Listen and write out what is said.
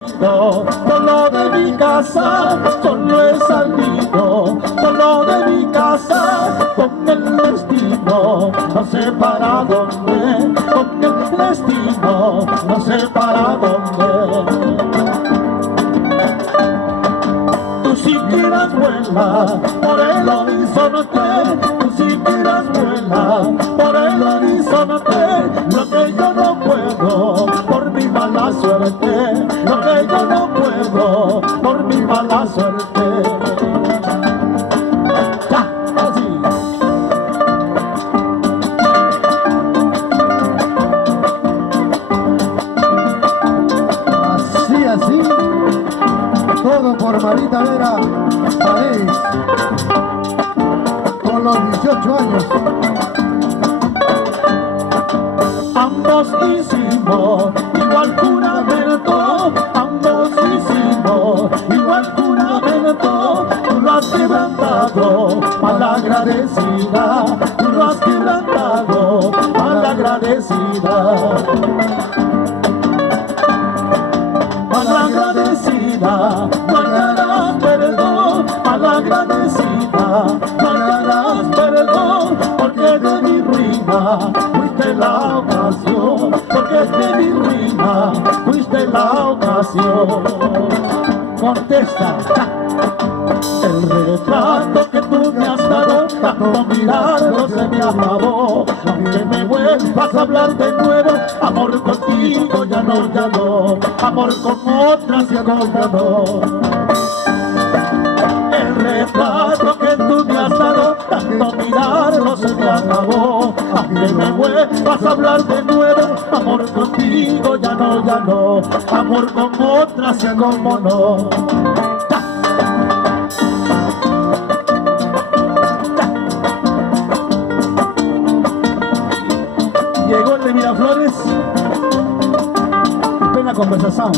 Por lo de mi casa solo he salido, por lo de mi casa con el destino, no sé para dónde, con el destino, no sé para dónde. Tú si quieras vuela por el horizonte, tú si quieras vuela por el horizonte, lo que yo no puedo por mi mala suerte, lo que yo no puedo por mi mala suerte. Ya, así. Así, todo por Marita Vera París, con los 18 años. Ambos hicimos igual juramento, ambos hicimos igual juramento. Tú lo has quebrantado, malagradecida, tú lo has quebrantado, malagradecida. Malagradecida, no hallarás perdón, malagradecida, no hallarás perdón, porque de mi ruina fuiste la ocasión, porque de mi ruina fuiste la ocasión. Contesta. El retrato que tú me has dado, tanto mirarlo se me acabó. Aunque me vuelvas a hablar de nuevo, amor contigo ya no, ya no. Amor con otras ya no, ya no. El retrato que tú me has dado, tanto mirarlo se me acabó. Aunque me vuelvas a hablar de nuevo, amor contigo ya no, ya no. Amor con otras ya como no. Llegó el de Miraflores, pena conversación.